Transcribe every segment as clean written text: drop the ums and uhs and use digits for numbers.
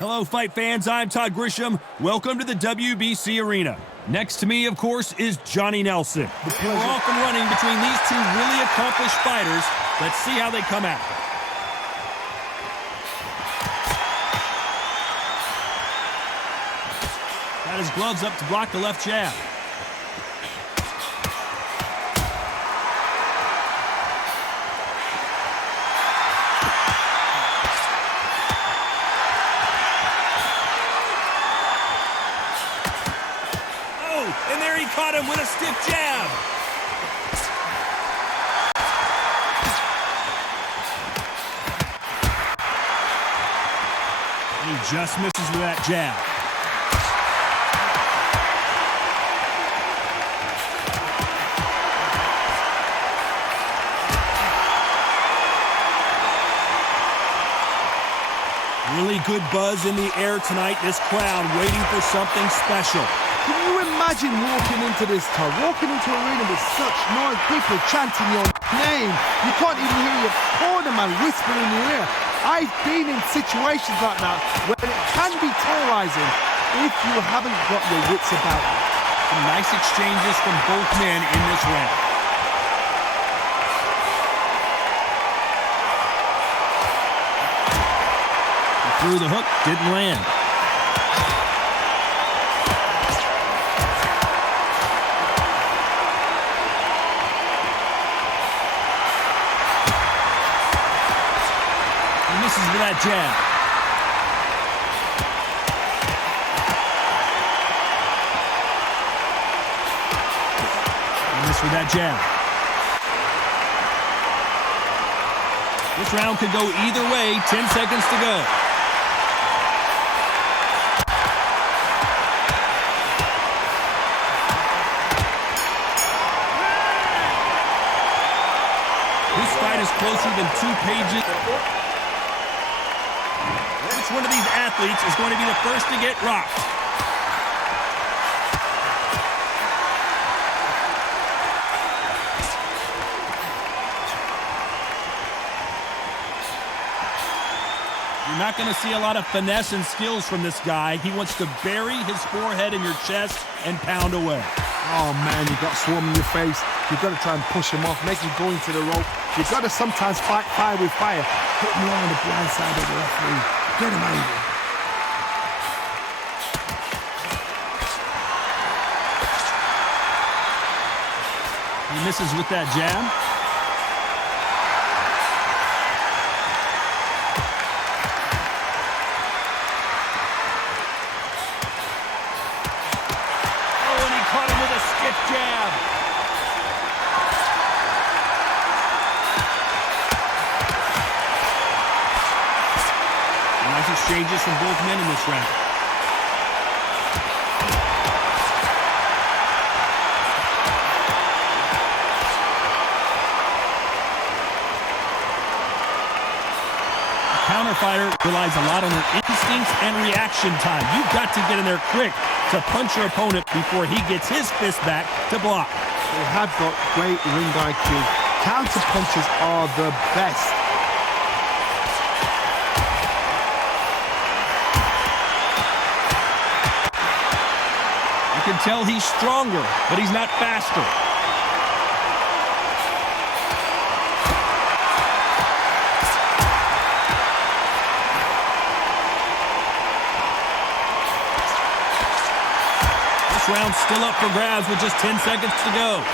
Hello, fight fans. I'm Todd Grisham. Welcome to the WBC Arena. Next to me, of course, is Johnny Nelson. We're off and running between these two really accomplished fighters. Let's see how they come out. Got his gloves up to block the left jab. And there he caught him with a stiff jab. And he just misses with that jab. Really good buzz in the air tonight. This crowd waiting for something special. Can you imagine walking into this, Todd? Walking into an arena with such noise, people chanting your name. You can't even hear your corner man whisper in your ear. I've been in situations like that where it can be terrorizing if you haven't got your wits about you. Some nice exchanges from both men in this round. He threw the hook, didn't land. Misses with that jab. And miss with that jab. This round could go either way. 10 seconds to go. This fight is closer than 2 pages. Which one of these athletes is going to be the first to get rocked? You're not going to see a lot of finesse and skills from this guy. He wants to bury his forehead in your chest and pound away. Oh man, you got swarm in your face. You've got to try and push him off, make him go into the rope. You've got to sometimes fight fire with fire. Hit him on the blind side of the referee. Get him angry. He misses with that jab. Oh, and he caught him with a stiff jab. Nice exchanges from both men in this round. A counter fighter relies a lot on their instincts and reaction time. You've got to get in there quick to punch your opponent before he gets his fist back to block. They have got great ring IQ. Counter punches are the best. You can tell he's stronger, but he's not faster. This round's still up for grabs with just 10 seconds to go.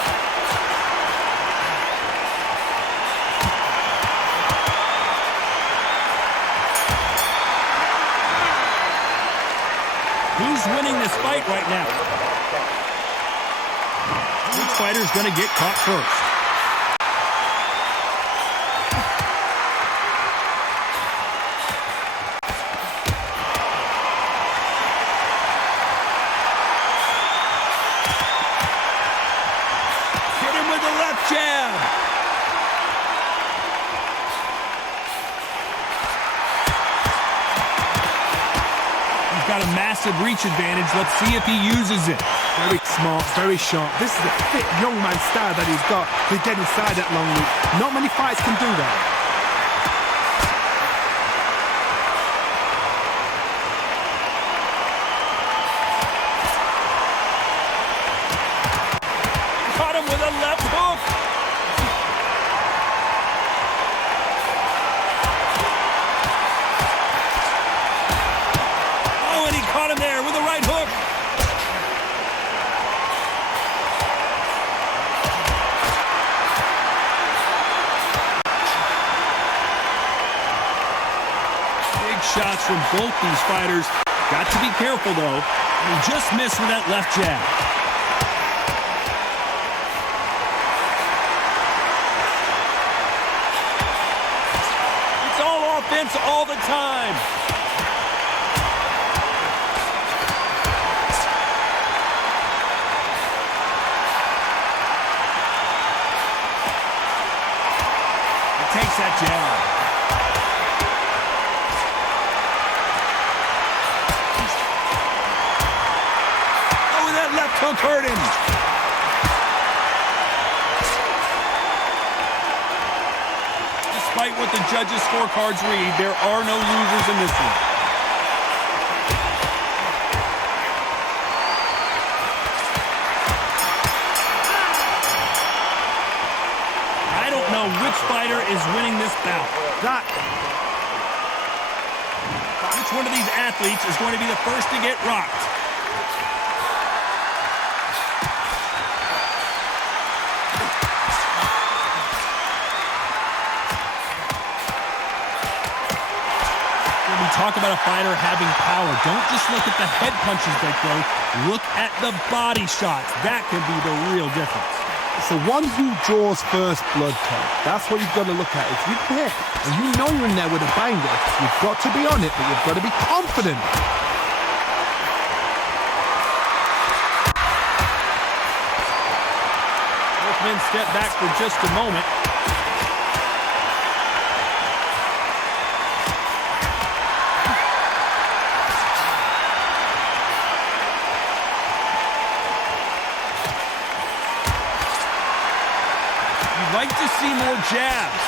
Who's winning this fight right now? Which fighter's going to get caught first? Hit him with the left jab. He's got a massive reach advantage. Let's see if he uses it. Very smart, very sharp. This is the fit young man style that he's got to get inside that long reach. Not many fights can do that. a left hook. Oh, and he caught him there with a right hook. Shots from both these fighters. Got to be careful, though. He just missed with that left jab. It's all offense all the time. He takes that jab. Hook hurt him. Despite what the judges' scorecards read, there are no losers in this one. I don't know which fighter is winning this bout. Which one of these athletes is going to be the first to get rocked? Talk about a fighter having power. Don't just look at the head punches they throw. Look at the body shots. That can be the real difference. It's the one who draws first blood, Todd. That's what you've got to look at. If you hit and you know you're in there with a banger, you've got to be on it, but you've got to be confident. Both men step back for just a moment. Like to see more jabs.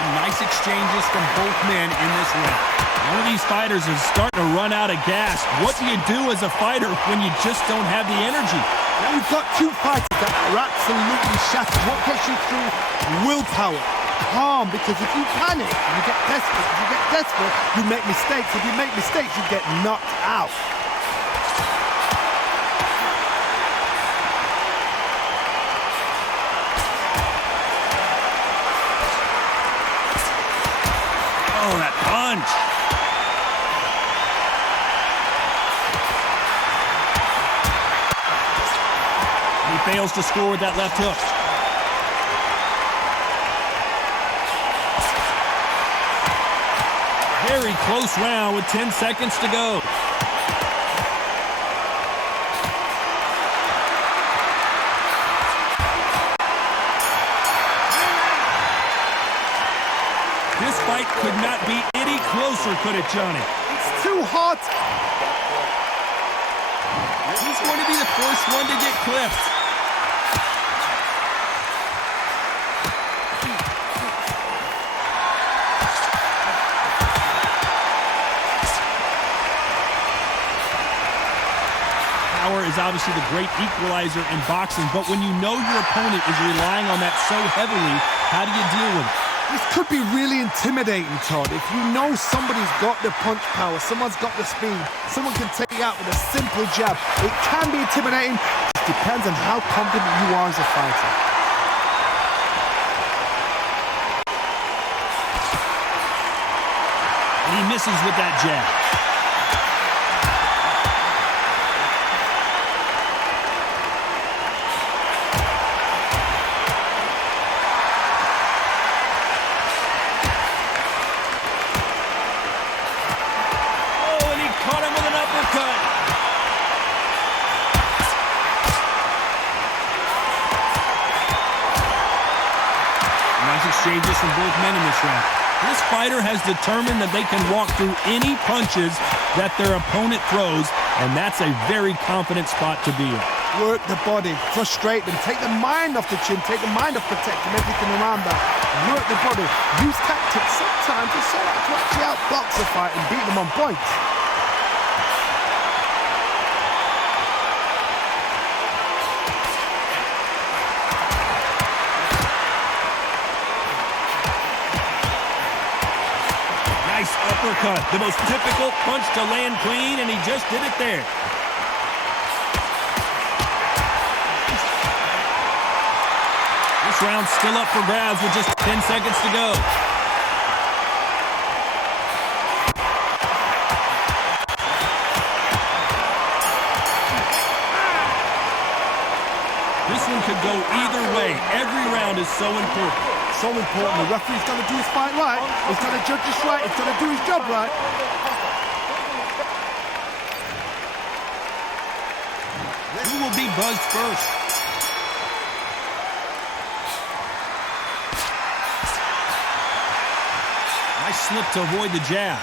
Some nice exchanges from both men in this round. One of these fighters is starting to run out of gas. What do you do as a fighter when you just don't have the energy? Now you've got two fighters that are absolutely shattered. What gets you through? Willpower. Calm, because if you panic, you get desperate. If you get desperate, you make mistakes. If you make mistakes, you get knocked out. Oh, that punch. He fails to score with that left hook. Very close round with 10 seconds to go. This fight could not be any closer, could it, Johnny? It's too hot. He's going to be the first one to get clipped. Power is obviously the great equalizer in boxing, but when you know your opponent is relying on that so heavily, how do you deal with it? This could be really intimidating, Todd. If you know somebody's got the punch power, someone's got the speed, someone can take you out with a simple jab, it can be intimidating. It just depends on how confident you are as a fighter. And he misses with that jab. Exchanges from both men in this round. This fighter has determined that they can walk through any punches that their opponent throws, and that's a very confident spot to be in. Work the body, frustrate them, take the mind off the chin, take the mind off protecting everything around that. Work the body, use tactics sometimes just so that to actually outbox a fight and beat them on points. uppercut, the most typical punch to land clean, and he just did it there. This round's still up for grabs with just 10 seconds to go. This one could go either way. Every round is so important. So important. The referee's got to do his fight right. He's got to judge this right. He's got to do his job right. Who will be buzzed first? Nice slip to avoid the jab.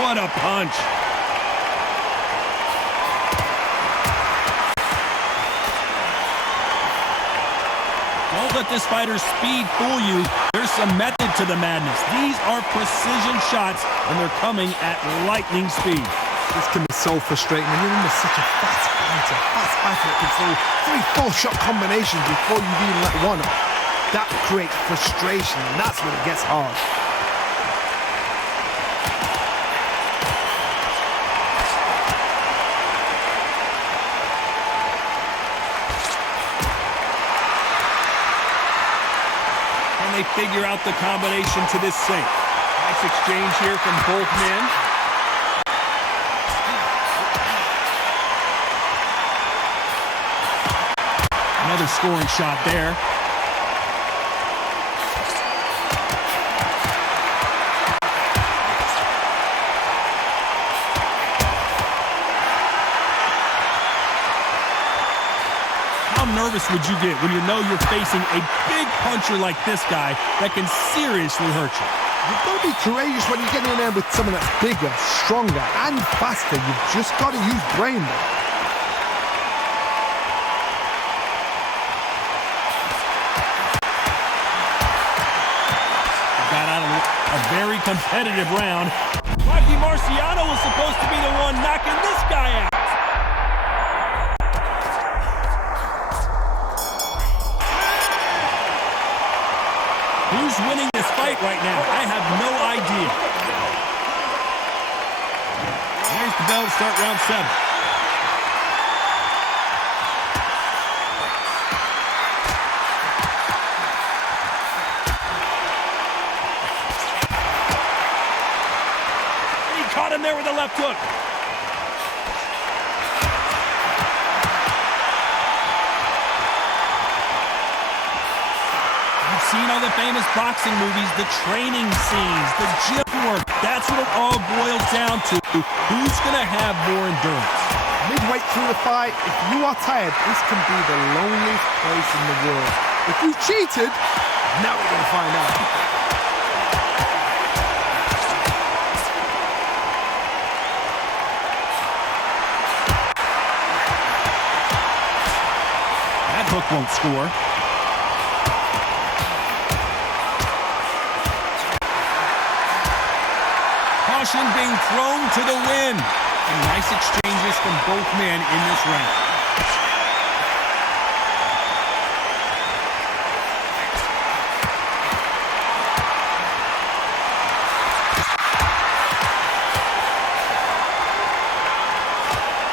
What a punch. Don't let this fighter's speed fool you. There's some method to the madness. These are precision shots, and they're coming at lightning speed. This can be so frustrating when you're under such a fast fighter that can throw 3-4 shot combinations before you've even let one up. That creates frustration, and that's when it gets hard. They figure out the combination to this sink. Nice exchange here from both men. Another scoring shot there. How nervous would you get when you know you're facing a big puncher like this guy that can seriously hurt you? You've got to be courageous when you're getting in there with someone that's bigger, stronger, and faster. You've just got to use brain there. Got out of a very competitive round. MARCIANO was supposed to be the one knocking this guy out. Who's winning this fight right now? I have no idea. There's the bell to start round 7. He caught him there with a left hook. Seen all the famous boxing movies, the training scenes, the gym work. That's what it all boils down to. Who's going to have more endurance? Midway through the fight, if you are tired, this can be the loneliest place in the world. If you cheated, now we're going to find out. That hook won't score. Caution being thrown to the wind. And nice exchanges from both men in this round.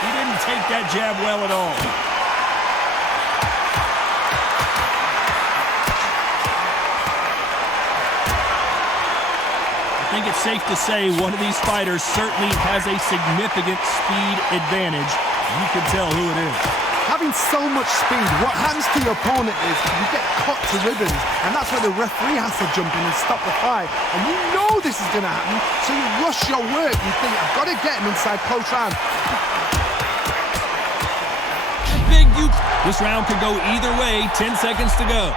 He didn't take that jab well at all. I think it's safe to say one of these fighters certainly has a significant speed advantage. You can tell who it is. Having so much speed, what happens to your opponent is you get cut to ribbons, and that's where the referee has to jump in and stop the fight. And you know this is going to happen, so you rush your work. You think, I've got to get him inside close round. This round could go either way. 10 seconds to go.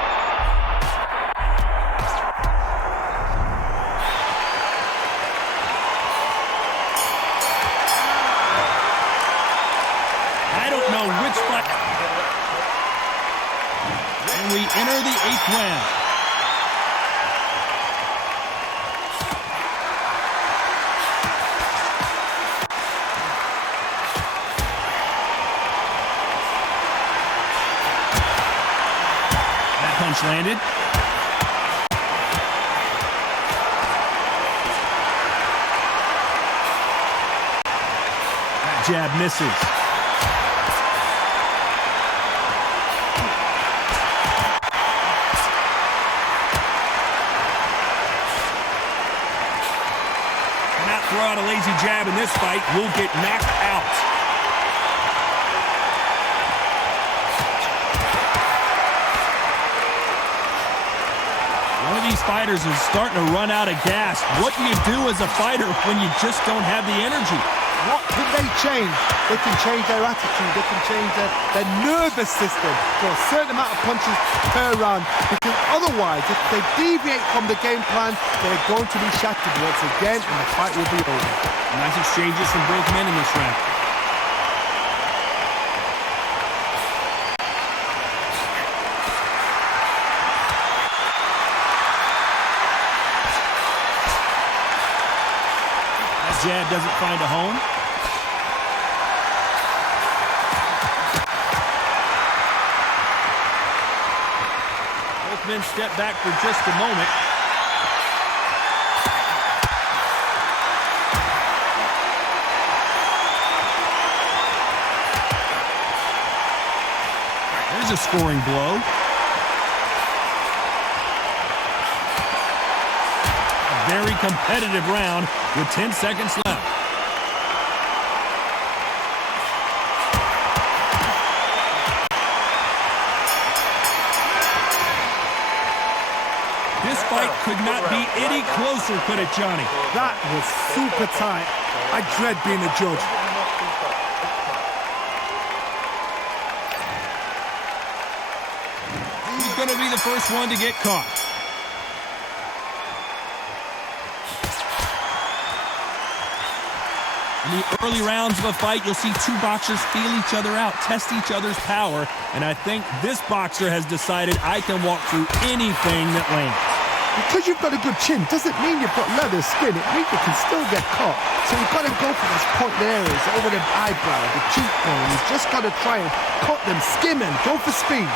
And we enter the 8th round. punch landed. That jab misses. Cannot throw out a lazy jab in this fight. Will get knocked out. One of these fighters is starting to run out of gas. What do you do as a fighter when you just don't have the energy? What can they change? They can change their attitude. They can change their nervous system for a certain amount of punches per round. Because otherwise, if they deviate from the game plan, they're going to be shattered once again, and the fight will be over. Nice exchanges from both men in this round. Jab doesn't find a home. Both men step back for just a moment. There's a scoring blow. Very competitive round with 10 seconds left. This fight could not be any closer, could it, Johnny? That was super tight. I dread being a judge. He's going to be the first one to get caught. In the early rounds of a fight, you'll see two boxers feel each other out, test each other's power, and I think this boxer has decided I can walk through anything that lands. Because you've got a good chin doesn't mean you've got leather skin. It means you can still get caught. So you've got to go for those point areas over the eyebrow, the cheekbone. You've just got to try and cut them, skim them, go for speed.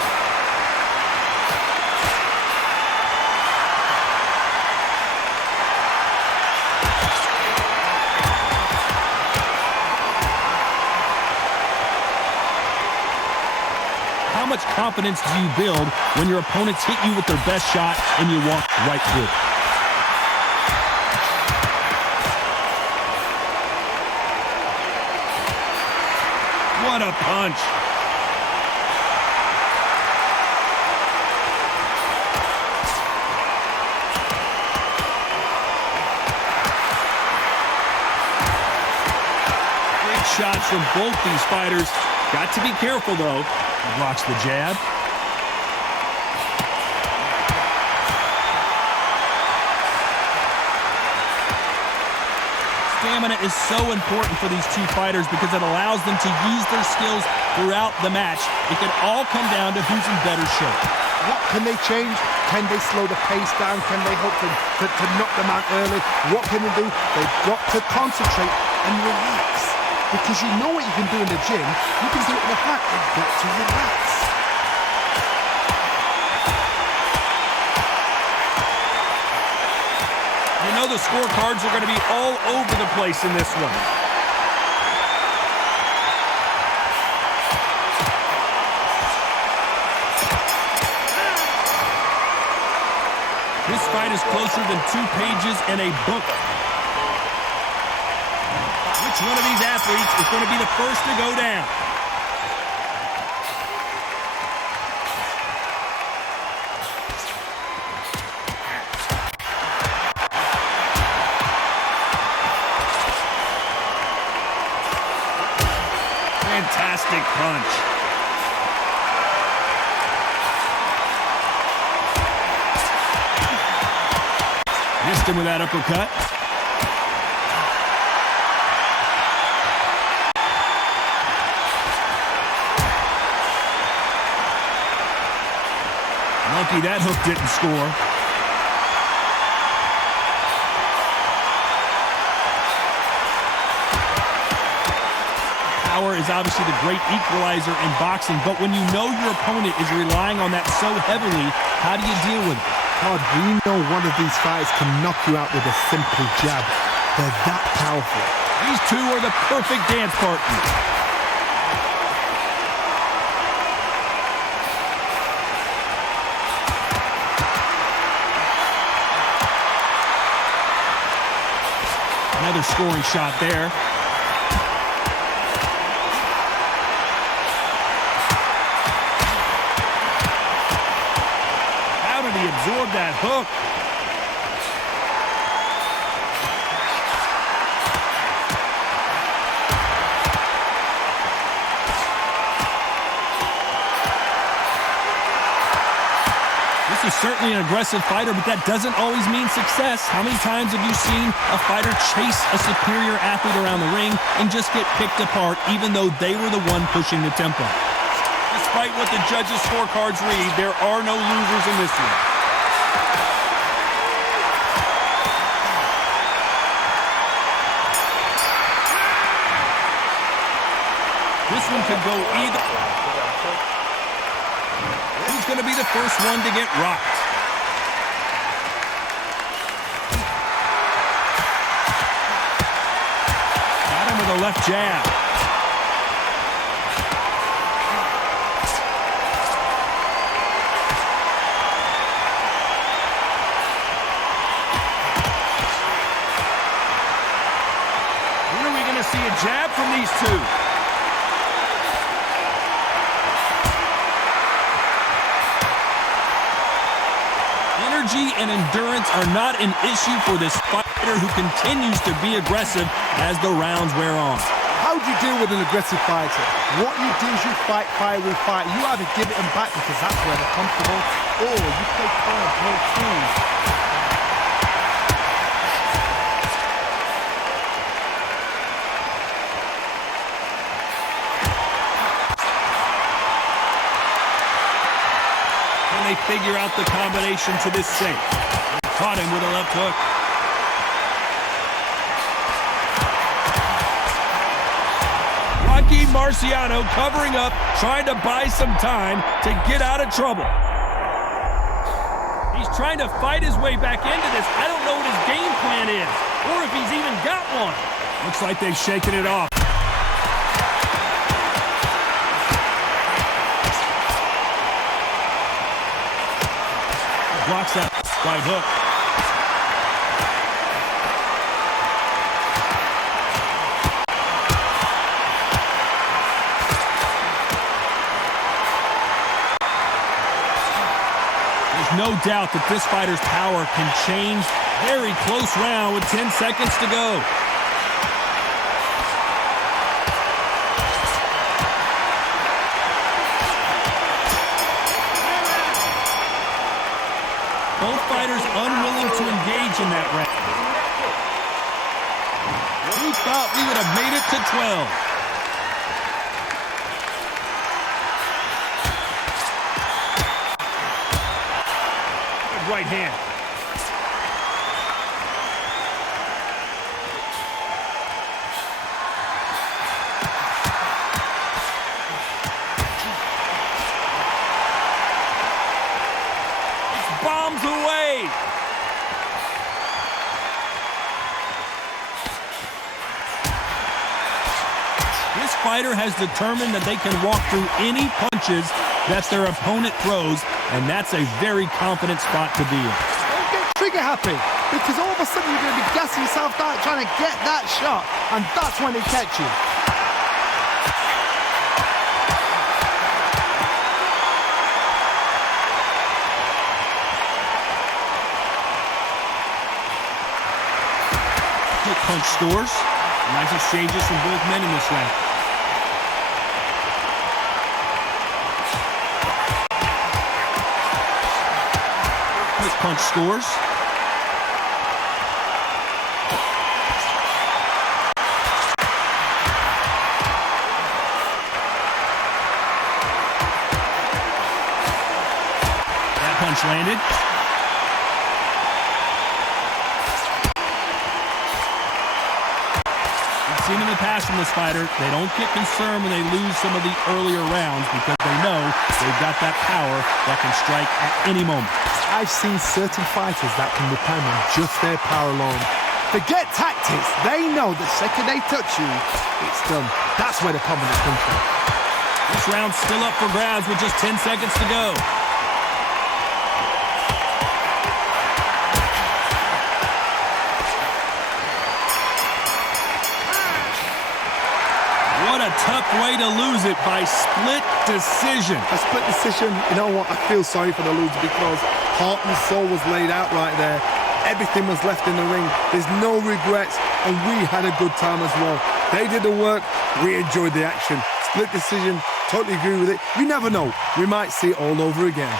How much confidence do you build when your opponents hit you with their best shot and you walk right through? What a punch. Big shots from both these fighters. Got to be careful, though. He blocks the jab. Stamina is so important for these two fighters because it allows them to use their skills throughout the match. It can all come down to who's in better shape. What can they change? Can they slow the pace down? Can they hope to knock them out early? What can they do? They've got to concentrate and relax. Because you know what you can do in the gym, you can do it in the fight. You've got to relax. You know the scorecards are going to be all over the place in this one. This fight is closer than 2 pages in a book. Which one of these athletes is going to be the first to go down? Fantastic punch. Missed him with that uppercut. Lucky that hook didn't score. Power is obviously the great equalizer in boxing, but when you know your opponent is relying on that so heavily, how do you deal with it? Todd, we know one of these fighters can knock you out with a simple jab. They're that powerful. These two are the perfect dance partners. Another scoring shot there. How did he absorb that hook? This is certainly an aggressive fighter, but that doesn't always mean success. How many times have you seen a fighter chase a superior athlete around the ring and just get picked apart even though they were the one pushing the tempo? Despite what the judges' scorecards read, there are no losers in this one. This one could go either. Who's going to be the first one to get rocked? Got him with a left jab. When are we going to see a jab from these two? Energy and endurance are not an issue for this fighter who continues to be aggressive as the rounds wear on. How do you deal with an aggressive fighter? What you do is you fight fire with fire. You either give it them back because that's where they're comfortable, or you play calm, play cool. They figure out the combination to this sink. Caught him with a left hook. Marciano covering up, trying to buy some time to get out of trouble. He's trying to fight his way back into this. I don't know what his game plan is, or if he's even got one. Looks like they've shaken it off. Blocks that right hook. There's no doubt that this fighter's power can change. Very close round with 10 seconds to go. Both fighters unwilling to engage in that round. Who thought we would have made it to 12? Good right hand. Bombs away. This fighter has determined that they can walk through any punches that their opponent throws, and that's a very confident spot to be in. Don't get trigger happy, because all of a sudden you're going to be gassing yourself out trying to get that shot, and that's when they catch you. Punch scores. Nice exchanges from both men in this round. Quick punch scores. That punch landed. seen in the past from this fighter, they don't get concerned when they lose some of the earlier rounds because they know they've got that power that can strike at any moment. I've seen certain fighters that can depend on just their power alone. Forget tactics. They know the second they touch you, it's done. That's where the confidence comes from. This round's still up for grabs with just 10 seconds to go. What a tough way to lose it by split decision. A split decision, you know what? I feel sorry for the loser because heart and soul was laid out right there. Everything was left in the ring. There's no regrets, and we had a good time as well. They did the work. We enjoyed the action. Split decision. Totally agree with it. You never know. We might see it all over again.